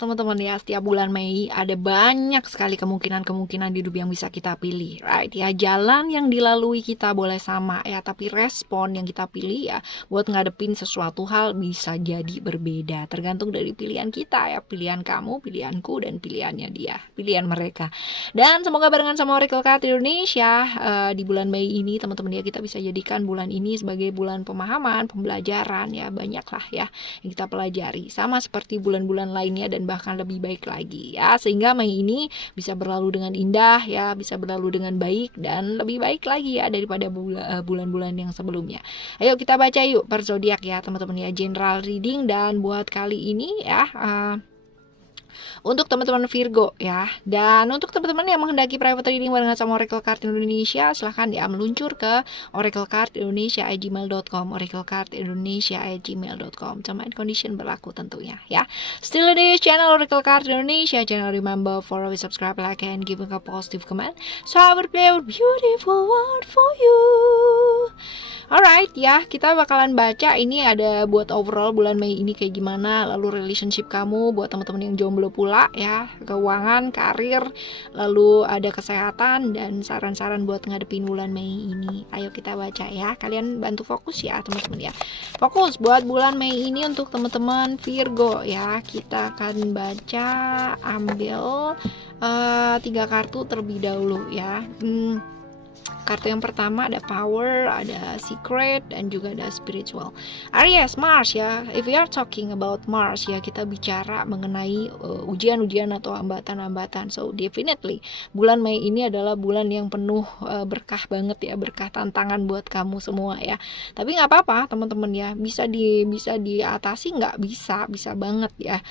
teman-teman ya, setiap bulan Mei ada banyak sekali kemungkinan-kemungkinan hidup yang bisa kita pilih, right? Ya, jalan yang dilalui kita boleh sama ya, tapi respon yang kita pilih ya buat ngadepin sesuatu hal bisa jadi berbeda. Tergantung dari pilihan kita ya, pilihan kamu, pilihanku, dan pilihannya dia, pilihan mereka. Dan semoga barengan sama Oracle Card Indonesia di bulan Mei ini teman-teman ya, kita bisa jadikan bulan ini sebagai bulan pemahaman, pembelajaran ya, banyaklah ya yang kita pelajari, sama seperti bulan-bulan lainnya dan bahkan lebih baik lagi ya, sehingga Mei ini bisa berlalu dengan indah ya, bisa berlalu dengan baik dan lebih baik lagi ya daripada bulan-bulan yang sebelumnya. Ayo kita baca yuk per zodiak ya teman-teman ya, general reading. Dan buat kali ini ya untuk teman-teman Virgo ya, dan untuk teman-teman yang menghendaki private reading barengan sama Oracle Card Indonesia, silahkan ya meluncur ke oraclecardindonesia@gmail.com, oraclecardindonesia@gmail.com. Terms and condition berlaku tentunya ya. Still di channel Oracle Card Indonesia channel, remember for always subscribe, like, and give a positive comment, so I will play a beautiful word for you. Alright ya, kita bakalan baca ini ada buat overall bulan Mei ini kayak gimana, lalu relationship kamu buat teman-teman yang jomblo pula ya, keuangan, karir, lalu ada kesehatan dan saran-saran buat ngadepin bulan Mei ini. Ayo kita baca ya, kalian bantu fokus ya teman-teman ya. Fokus buat bulan Mei ini untuk teman-teman Virgo ya. Kita akan baca, ambil 3 kartu terlebih dahulu ya. Kartu yang pertama ada power, ada secret, dan juga ada spiritual. Aries, Mars ya. If we are talking about Mars ya, kita bicara mengenai ujian-ujian atau hambatan-hambatan. So definitely bulan Mei ini adalah bulan yang penuh berkah banget ya, berkah tantangan buat kamu semua ya. Tapi nggak apa-apa teman-teman ya, bisa diatasi, nggak bisa banget ya.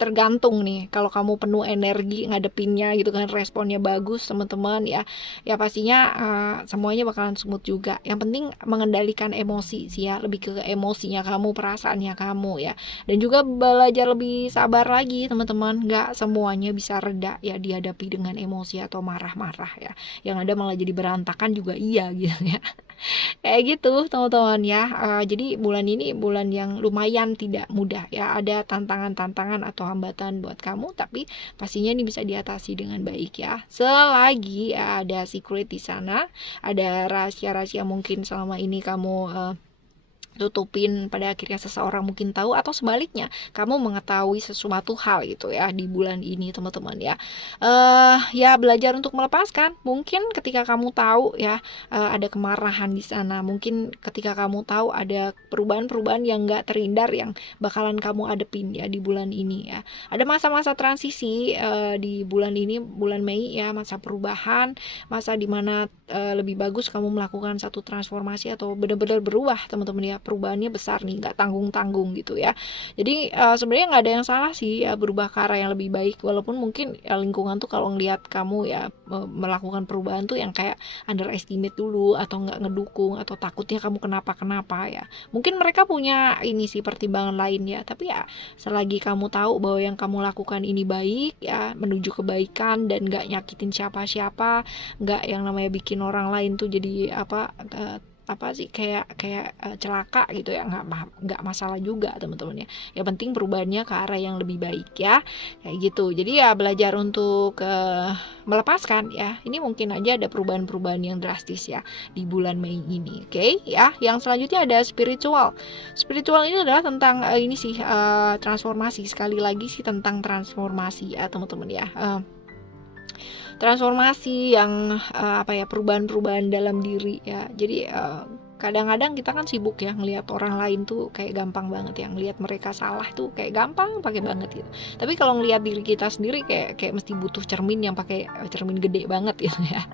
Tergantung nih, kalau kamu penuh energi ngadepinnya gitu kan, responnya bagus teman-teman ya, ya pastinya semuanya bakalan smooth juga. Yang penting mengendalikan emosi sih ya, lebih ke emosinya kamu, perasaannya kamu ya, dan juga belajar lebih sabar lagi teman-teman. Nggak semuanya bisa reda ya dihadapi dengan emosi atau marah-marah ya, yang ada malah jadi berantakan juga iya gitu ya. Kayak gitu teman-teman ya. Jadi bulan ini bulan yang lumayan tidak mudah ya, ada tantangan-tantangan atau hambatan buat kamu, tapi pastinya ini bisa diatasi dengan baik ya, selagi ya ada secret di sana, ada rahasia-rahasia mungkin selama ini kamu tutupin, pada akhirnya seseorang mungkin tahu, atau sebaliknya kamu mengetahui sesuatu hal gitu ya di bulan ini teman-teman ya. Ya belajar untuk melepaskan. Mungkin ketika kamu tahu ya ada kemarahan di sana, mungkin ketika kamu tahu ada perubahan-perubahan yang gak terhindar yang bakalan kamu hadepin ya di bulan ini ya. Ada masa-masa transisi di bulan ini, bulan Mei ya, masa perubahan, masa dimana lebih bagus kamu melakukan satu transformasi atau benar-benar berubah teman-teman ya. Perubahannya besar nih, nggak tanggung-tanggung gitu ya. Jadi sebenarnya nggak ada yang salah sih ya, berubah ke arah yang lebih baik, walaupun mungkin lingkungan tuh kalau ngelihat kamu ya melakukan perubahan tuh yang kayak underestimate dulu, atau nggak ngedukung, atau takutnya kamu kenapa-kenapa ya. Mungkin mereka punya ini sih pertimbangan lain ya, tapi ya selagi kamu tahu bahwa yang kamu lakukan ini baik ya, menuju kebaikan dan nggak nyakitin siapa-siapa, nggak yang namanya bikin orang lain tuh jadi apa sih kayak celaka gitu ya, nggak masalah juga teman-teman ya. Yang penting perubahannya ke arah yang lebih baik ya, kayak gitu. Jadi ya belajar untuk melepaskan ya. Ini mungkin aja ada perubahan-perubahan yang drastis ya di bulan Mei ini. Oke ya. Yang selanjutnya ada spiritual. Spiritual ini adalah tentang ini sih transformasi. Sekali lagi sih tentang transformasi ya teman-teman ya. Transformasi yang perubahan-perubahan dalam diri ya. Jadi kadang-kadang kita kan sibuk ya ngelihat orang lain tuh kayak gampang banget ya, ngelihat mereka salah tuh kayak gampang pakai banget gitu. Tapi kalau ngelihat diri kita sendiri kayak mesti butuh cermin yang pakai cermin gede banget gitu ya.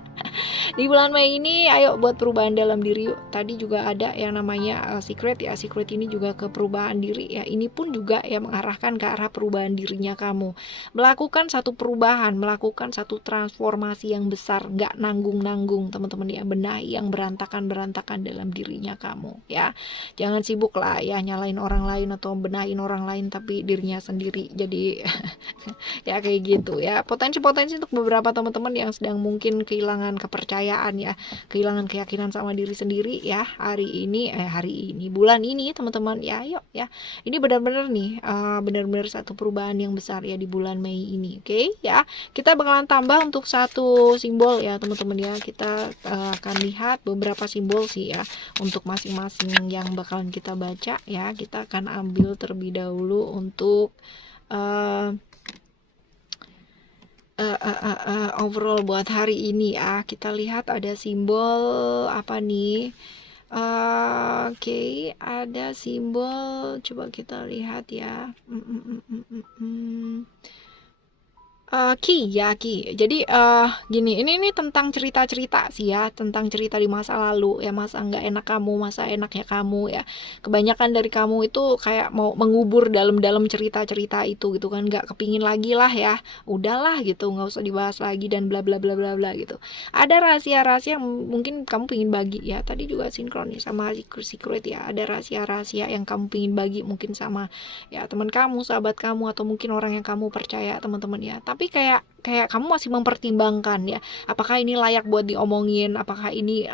Di bulan Mei ini ayo buat perubahan dalam diri yuk. Tadi juga ada yang namanya secret ya. Secret ini juga ke perubahan diri ya. Ini pun juga ya mengarahkan ke arah perubahan dirinya kamu. Melakukan satu perubahan, melakukan satu transformasi yang besar, nggak nanggung-nanggung teman-teman ya. Benahi yang berantakan dalam dirinya kamu ya. Jangan sibuk lah ya nyalain orang lain atau benahin orang lain tapi dirinya sendiri jadi ya kayak gitu ya. Potensi-potensi untuk beberapa teman-teman yang sedang mungkin kehilangan kehilangan kepercayaan ya, kehilangan keyakinan sama diri sendiri ya hari ini bulan ini teman-teman ya. Yuk ya, ini benar-benar nih benar-benar satu perubahan yang besar ya di bulan Mei ini. Oke ya, kita bakalan tambah untuk satu simbol ya teman-teman ya. Kita akan lihat beberapa simbol sih ya untuk masing-masing yang bakalan kita baca ya. Kita akan ambil terlebih dahulu untuk overall buat hari ini ya. Kita lihat ada simbol apa nih? Oke, ada simbol, coba kita lihat ya. Ki. Jadi gini, ini tentang cerita-cerita sih ya, tentang cerita di masa lalu ya, masa nggak enak kamu, masa enaknya kamu ya. Kebanyakan dari kamu itu kayak mau mengubur dalam cerita-cerita itu gitu kan, nggak kepingin lagi lah ya, udahlah gitu, nggak usah dibahas lagi dan bla bla bla bla bla gitu. Ada rahasia-rahasia yang mungkin kamu pingin bagi ya, tadi juga sinkron nih sama secret ya, ada rahasia-rahasia yang kamu pingin bagi mungkin sama ya teman kamu, sahabat kamu, atau mungkin orang yang kamu percaya teman-teman ya. Tapi kayak kamu masih mempertimbangkan ya, apakah ini layak buat diomongin, apakah ini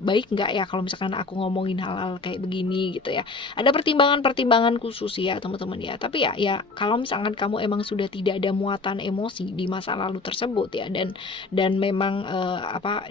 baik nggak ya kalau misalkan aku ngomongin hal-hal kayak begini gitu ya. Ada pertimbangan khusus ya teman-teman ya. Tapi ya kalau misalkan kamu emang sudah tidak ada muatan emosi di masa lalu tersebut ya, dan memang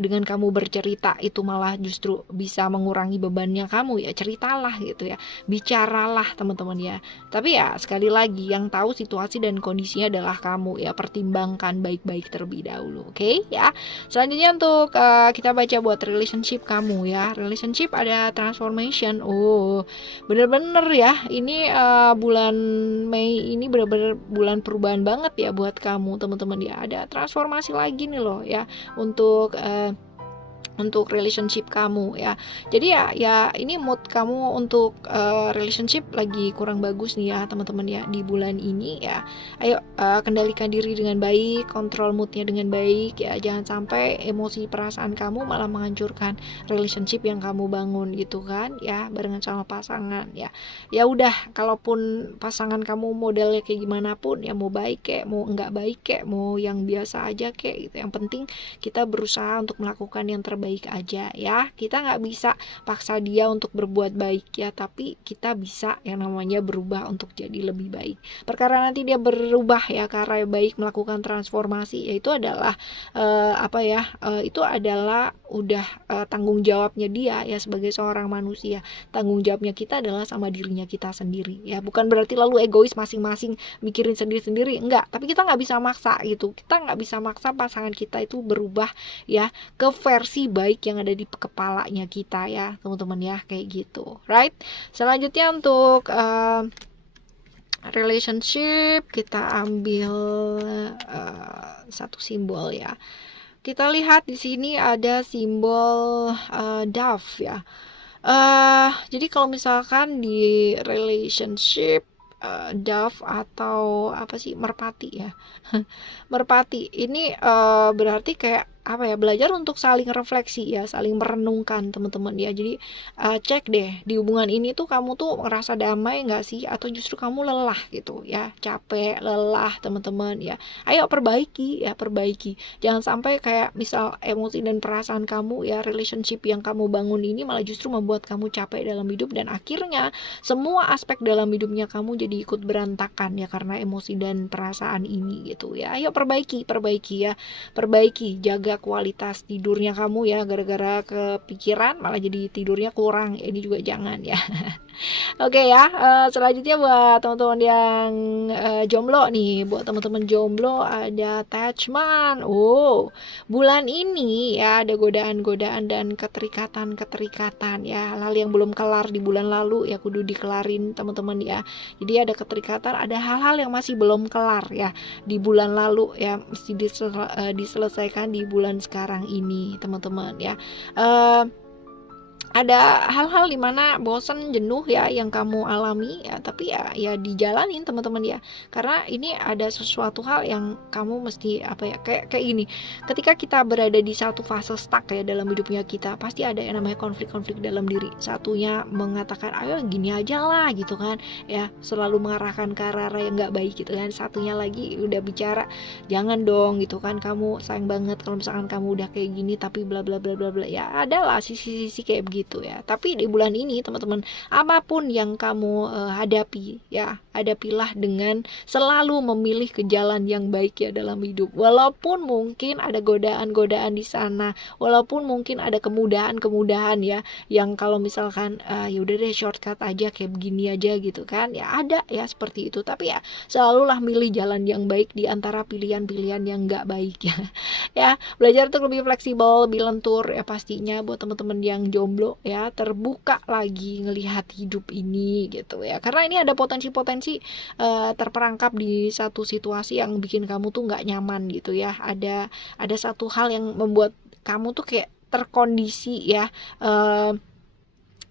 dengan kamu bercerita itu malah justru bisa mengurangi bebannya kamu ya, ceritalah gitu ya, bicaralah teman-teman ya. Tapi ya sekali lagi, yang tahu situasi dan kondisinya adalah kamu ya, pertimbangkan baik-baik terlebih dahulu. Oke ya. Selanjutnya untuk kita baca buat relationship kamu ya. Relationship ada transformation. Bener-bener ya, ini bulan Mei ini bener-bener bulan perubahan banget ya buat kamu teman-teman ya. Ada transformasi lagi nih loh ya untuk relationship kamu ya. Jadi ya ini mood kamu untuk relationship lagi kurang bagus nih ya teman-teman ya di bulan ini ya. Ayo kendalikan diri dengan baik, kontrol moodnya dengan baik ya. Jangan sampai emosi perasaan kamu malah menghancurkan relationship yang kamu bangun gitu kan ya, barengan sama pasangan ya. Ya udah, kalaupun pasangan kamu modelnya kayak gimana pun ya, mau baik kayak mau enggak baik kayak mau yang biasa aja kayak gitu, yang penting kita berusaha untuk melakukan yang terbaik aja ya. Kita nggak bisa paksa dia untuk berbuat baik ya, tapi kita bisa yang namanya berubah untuk jadi lebih baik. Perkara nanti dia berubah ya karena baik, melakukan transformasi ya, itu adalah itu adalah udah tanggung jawabnya dia ya sebagai seorang manusia. Tanggung jawabnya kita adalah sama dirinya kita sendiri ya. Bukan berarti lalu egois masing-masing mikirin sendiri-sendiri, enggak. Tapi kita nggak bisa maksa gitu. Kita nggak bisa maksa pasangan kita itu berubah ya ke versi baik yang ada di kepalanya kita ya teman-teman ya, kayak gitu, right? Selanjutnya untuk relationship kita ambil satu simbol ya. Kita lihat di sini ada simbol dove ya. Jadi kalau misalkan di relationship dove atau merpati ya. Merpati ini berarti kayak belajar untuk saling refleksi ya, saling merenungkan teman-teman ya. Jadi cek deh di hubungan ini tuh kamu tuh ngerasa damai nggak sih, atau justru kamu lelah gitu ya, capek, lelah teman-teman ya. Ayo perbaiki. Jangan sampai kayak misal emosi dan perasaan kamu ya, relationship yang kamu bangun ini malah justru membuat kamu capek dalam hidup, dan akhirnya semua aspek dalam hidupnya kamu jadi ikut berantakan ya karena emosi dan perasaan ini gitu ya. Ayo perbaiki ya, jaga kualitas tidurnya kamu ya, gara-gara kepikiran malah jadi tidurnya kurang, ini juga jangan ya. Oke ya, selanjutnya buat teman-teman yang jomblo nih, buat teman-teman jomblo ada attachment. Bulan ini ya ada godaan-godaan dan keterikatan ya, hal yang belum kelar di bulan lalu ya kudu dikelarin teman-teman ya. Jadi ada keterikatan, ada hal-hal yang masih belum kelar ya di bulan lalu ya, mesti diselesaikan di bulan sekarang ini teman-teman ya. ada hal-hal dimana bosen, jenuh ya yang kamu alami ya, tapi ya dijalanin teman-teman ya, karena ini ada sesuatu hal yang kamu mesti apa ya, kayak gini, ketika kita berada di satu fase stuck ya dalam hidupnya kita, pasti ada yang namanya konflik-konflik dalam diri. Satunya mengatakan ayo gini aja lah gitu kan ya, selalu mengarahkan ke arah yang nggak baik gitu kan. Satunya lagi udah bicara jangan dong gitu kan, kamu sayang banget kalau misalkan kamu udah kayak gini, tapi bla bla bla bla bla ya, adalah sisi-sisi kayak begitu ya. Tapi di bulan ini teman-teman, apapun yang kamu hadapi ya, hadapilah dengan selalu memilih ke jalan yang baik ya dalam hidup. Walaupun mungkin ada godaan-godaan di sana, walaupun mungkin ada kemudahan-kemudahan ya, yang kalau misalkan ya udah deh shortcut aja kayak begini aja gitu kan ya, ada ya seperti itu. Tapi ya selalulah milih jalan yang baik di antara pilihan-pilihan yang nggak baik ya. Ya, belajar untuk lebih fleksibel, lebih lentur ya pastinya buat teman-teman yang jomblo ya, terbuka lagi ngelihat hidup ini gitu ya, karena ini ada potensi-potensi terperangkap di satu situasi yang bikin kamu tuh nggak nyaman gitu ya, ada satu hal yang membuat kamu tuh kayak terkondisi ya,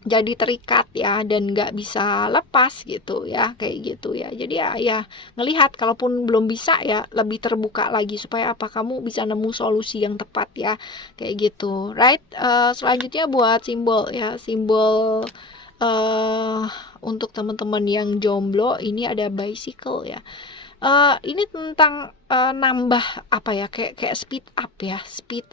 jadi terikat ya dan nggak bisa lepas gitu ya, kayak gitu ya. Jadi ya ngelihat, kalaupun belum bisa ya lebih terbuka lagi supaya apa, kamu bisa nemu solusi yang tepat ya, kayak gitu, right. Selanjutnya buat simbol ya, simbol untuk teman-teman yang jomblo ini ada bicycle ya. Ini tentang nambah apa ya, kayak speed up ya, speed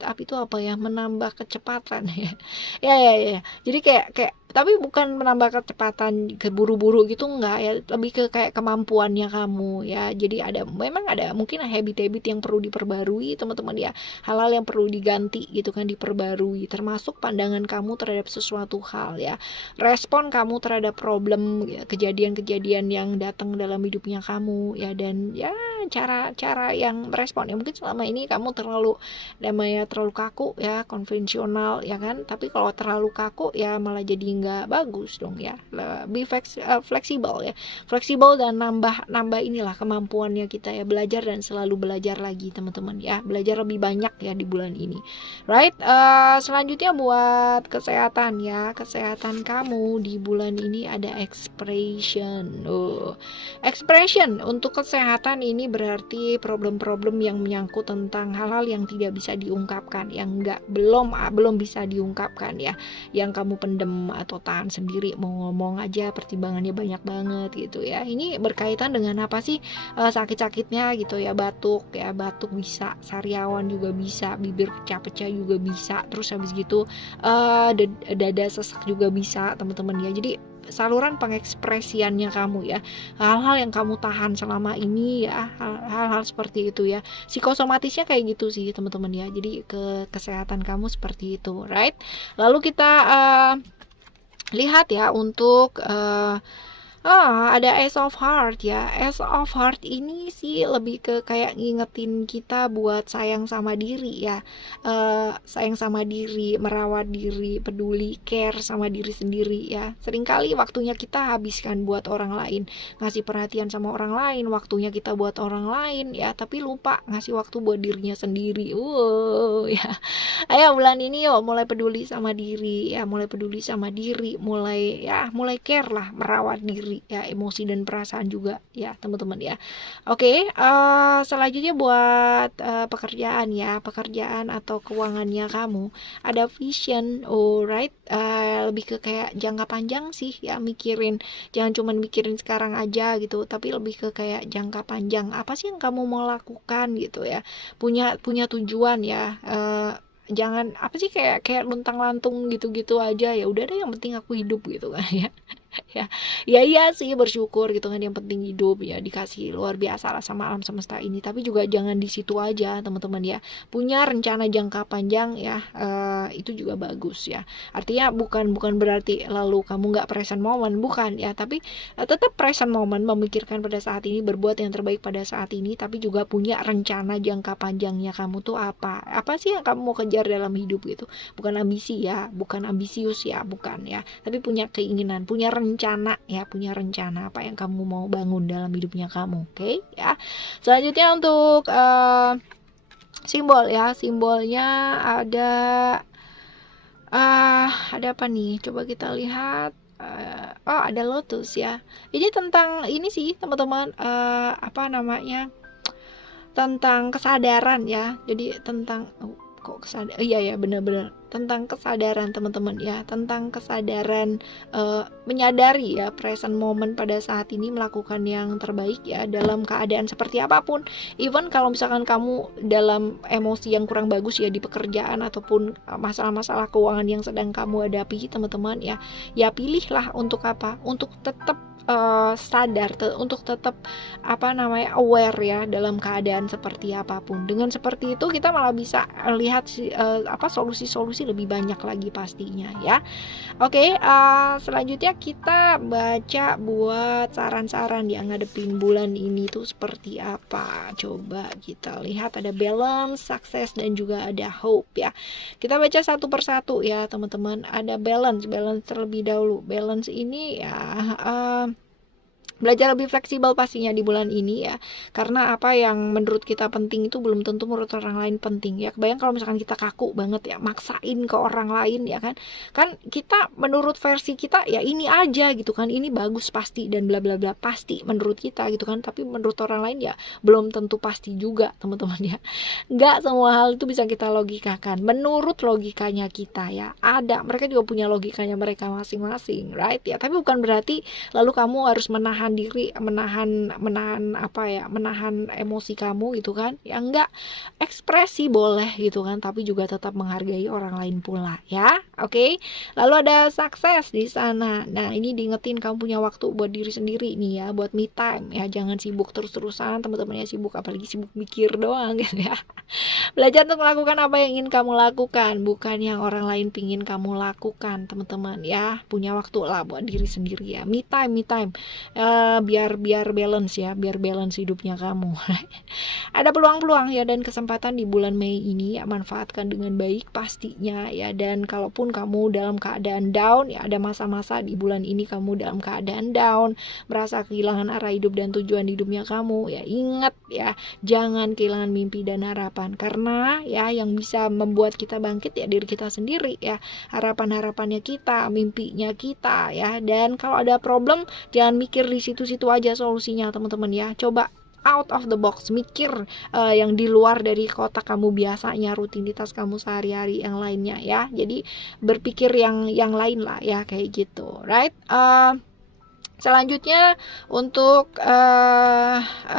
up itu apa ya, menambah kecepatan ya. Ya. Jadi kayak tapi bukan menambah kecepatan keburu-buru gitu, enggak ya, lebih ke kayak kemampuannya kamu ya. Jadi memang ada mungkin habit-habit yang perlu diperbarui teman-teman ya, hal-hal yang perlu diganti gitu kan, diperbarui, termasuk pandangan kamu terhadap sesuatu hal ya, respon kamu terhadap problem ya, kejadian-kejadian yang datang dalam hidupnya kamu ya, dan ya cara-cara yang merespon ya, mungkin selama ini kamu terlalu kaku ya, konvensional ya kan, tapi kalau terlalu kaku ya malah jadi nggak bagus dong ya. Lebih fleksibel ya, fleksibel dan nambah inilah kemampuannya kita ya, belajar dan selalu belajar lagi teman-teman ya, belajar lebih banyak ya di bulan ini, right. Selanjutnya buat kesehatan ya, kesehatan kamu di bulan ini ada expression. Expression untuk kesehatan ini berarti problem-problem yang menyangkut tentang hal-hal yang tidak bisa diungkapkan, yang belum bisa diungkapkan ya, yang kamu pendem atau tahan sendiri, mau ngomong aja pertimbangannya banyak banget gitu ya. Ini berkaitan dengan apa sih, sakit-sakitnya gitu ya, batuk bisa, sariawan juga bisa, bibir pecah-pecah juga bisa, terus habis gitu dada sesak juga bisa teman-teman ya. Jadi saluran pengekspresiannya kamu ya, hal-hal yang kamu tahan selama ini ya, hal-hal seperti itu ya, psikosomatisnya kayak gitu sih teman-teman ya. Jadi ke kesehatan kamu seperti itu, right. Lalu kita lihat ya untuk ada Ace of Heart ya. Ace of Heart ini sih lebih ke kayak ngingetin kita buat sayang sama diri ya, sayang sama diri, merawat diri, peduli, care sama diri sendiri ya. Seringkali waktunya kita habiskan buat orang lain, ngasih perhatian sama orang lain, waktunya kita buat orang lain ya, tapi lupa ngasih waktu buat dirinya sendiri. Ya. Ayo bulan ini yuk mulai peduli sama diri ya, mulai care lah, merawat diri ya, emosi dan perasaan juga ya teman-teman ya. Oke, selanjutnya buat pekerjaan ya, pekerjaan atau keuangannya kamu ada vision, alright. Lebih ke kayak jangka panjang sih ya, jangan cuma mikirin sekarang aja gitu, tapi lebih ke kayak jangka panjang, apa sih yang kamu mau lakukan gitu ya, punya tujuan ya. Jangan apa sih kayak luntang-lantung gitu-gitu aja, ya udah deh yang penting aku hidup gitu kan ya. Ya iya sih, bersyukur gitu kan, yang penting hidup ya, dikasih luar biasa lah sama alam semesta ini, tapi juga jangan di situ aja teman-teman ya, punya rencana jangka panjang ya, itu juga bagus ya. Artinya bukan berarti lalu kamu nggak present moment, bukan ya, tapi tetap present moment, memikirkan pada saat ini, berbuat yang terbaik pada saat ini, tapi juga punya rencana jangka panjangnya kamu tuh apa sih yang kamu mau kejar dalam hidup gitu, bukan ambisi ya, bukan ambisius ya, bukan ya, tapi punya keinginan, punya rencana apa yang kamu mau bangun dalam hidupnya kamu. Oke ya. Selanjutnya untuk simbol ya, simbolnya ada Ada apa nih? Coba kita lihat. Oh, ada Lotus ya. Ini tentang ini sih, teman-teman. Apa namanya? Tentang kesadaran ya. Jadi tentang kok kesadaran? Iya ya, benar-benar tentang kesadaran teman-teman ya, tentang kesadaran menyadari ya present moment pada saat ini, melakukan yang terbaik ya dalam keadaan seperti apapun. Even kalau misalkan kamu dalam emosi yang kurang bagus ya di pekerjaan ataupun masalah-masalah keuangan yang sedang kamu hadapi teman-teman ya, ya pilihlah untuk apa? Untuk tetap sadar, untuk tetap apa namanya aware ya dalam keadaan seperti apapun. Dengan seperti itu kita malah bisa lihat solusi-solusi lebih banyak lagi pastinya ya. Oke, selanjutnya kita baca buat saran-saran yang ngadepin bulan ini tuh seperti apa. Coba kita lihat, ada balance, sukses, dan juga ada hope ya. Kita baca satu persatu ya teman-teman. Ada balance terlebih dahulu. Balance ini ya belajar lebih fleksibel pastinya di bulan ini ya, karena apa yang menurut kita penting itu belum tentu menurut orang lain penting ya. Kebayang kalau misalkan kita kaku banget ya, maksain ke orang lain ya kan kita menurut versi kita ya ini aja gitu kan, ini bagus pasti dan bla bla bla pasti menurut kita gitu kan, tapi menurut orang lain ya belum tentu pasti juga teman-teman ya. Nggak semua hal itu bisa kita logikakan menurut logikanya kita ya. Mereka juga punya logikanya mereka masing-masing, right ya. Tapi bukan berarti lalu kamu harus menahan diri, menahan emosi kamu gitu kan ya. Enggak, ekspresi boleh gitu kan, tapi juga tetap menghargai orang lain pula ya. Oke. Lalu ada sukses di sana. Nah, ini diingetin kamu punya waktu buat diri sendiri nih ya, buat me time ya. Jangan sibuk terus-terusan teman-teman ya, sibuk apalagi sibuk mikir doang gitu ya. Belajar untuk melakukan apa yang ingin kamu lakukan, bukan yang orang lain pingin kamu lakukan teman-teman ya. Punya waktu lah buat diri sendiri ya, me time biar balance ya, biar balance hidupnya kamu. Ada peluang-peluang ya dan kesempatan di bulan Mei ini ya, manfaatkan dengan baik pastinya ya. Dan kalaupun kamu dalam keadaan down ya, ada masa-masa di bulan ini kamu dalam keadaan down, merasa kehilangan arah hidup dan tujuan hidupnya kamu ya, ingat ya, jangan kehilangan mimpi dan harapan, karena ya yang bisa membuat kita bangkit ya diri kita sendiri ya, harapan-harapannya kita, mimpinya kita ya. Dan kalau ada problem jangan mikir di situ-situ aja solusinya teman-teman ya. Coba out of the box, mikir yang di luar dari kotak kamu biasanya, rutinitas kamu sehari-hari yang lainnya ya. Jadi berpikir yang lain lah ya, kayak gitu, right? Selanjutnya untuk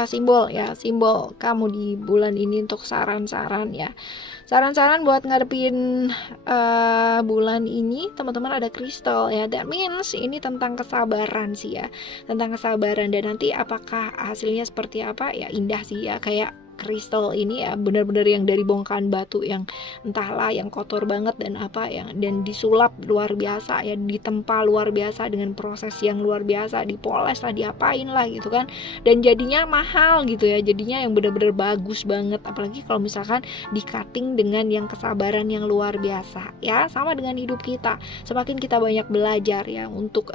simbol kamu di bulan ini untuk saran-saran ya. Saran-saran buat ngadepin bulan ini teman-teman, ada kristal ya. That means ini tentang kesabaran sih ya, tentang kesabaran. Dan nanti apakah hasilnya seperti apa ya, indah sih ya. Kayak kristal ini ya benar-benar yang dari bongkahan batu yang entahlah yang kotor banget dan dan disulap luar biasa ya, ditempa luar biasa dengan proses yang luar biasa, dipoles lah, diapain lah gitu kan, dan jadinya mahal gitu ya, jadinya yang benar-benar bagus banget. Apalagi kalau misalkan di cutting dengan yang kesabaran yang luar biasa ya. Sama dengan hidup kita, semakin kita banyak belajar ya untuk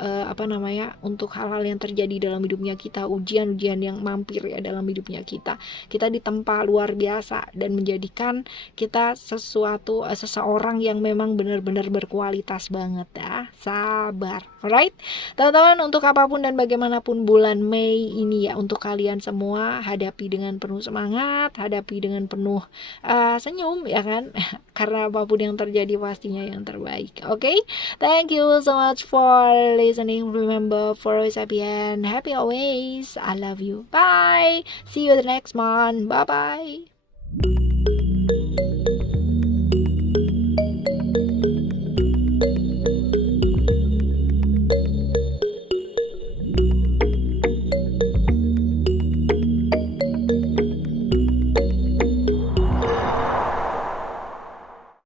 untuk hal-hal yang terjadi dalam hidupnya kita, ujian-ujian yang mampir ya dalam hidupnya kita ditempa luar biasa dan menjadikan kita seseorang yang memang benar-benar berkualitas banget ya. Sabar, alright teman-teman. Untuk apapun dan bagaimanapun bulan Mei ini ya, untuk kalian semua hadapi dengan penuh semangat, hadapi dengan penuh senyum ya kan. Karena apapun yang terjadi pastinya yang terbaik. Okay, thank you so much for listening. Remember, for always happy and happy always. I love you. Bye. See you the next month. Bye bye.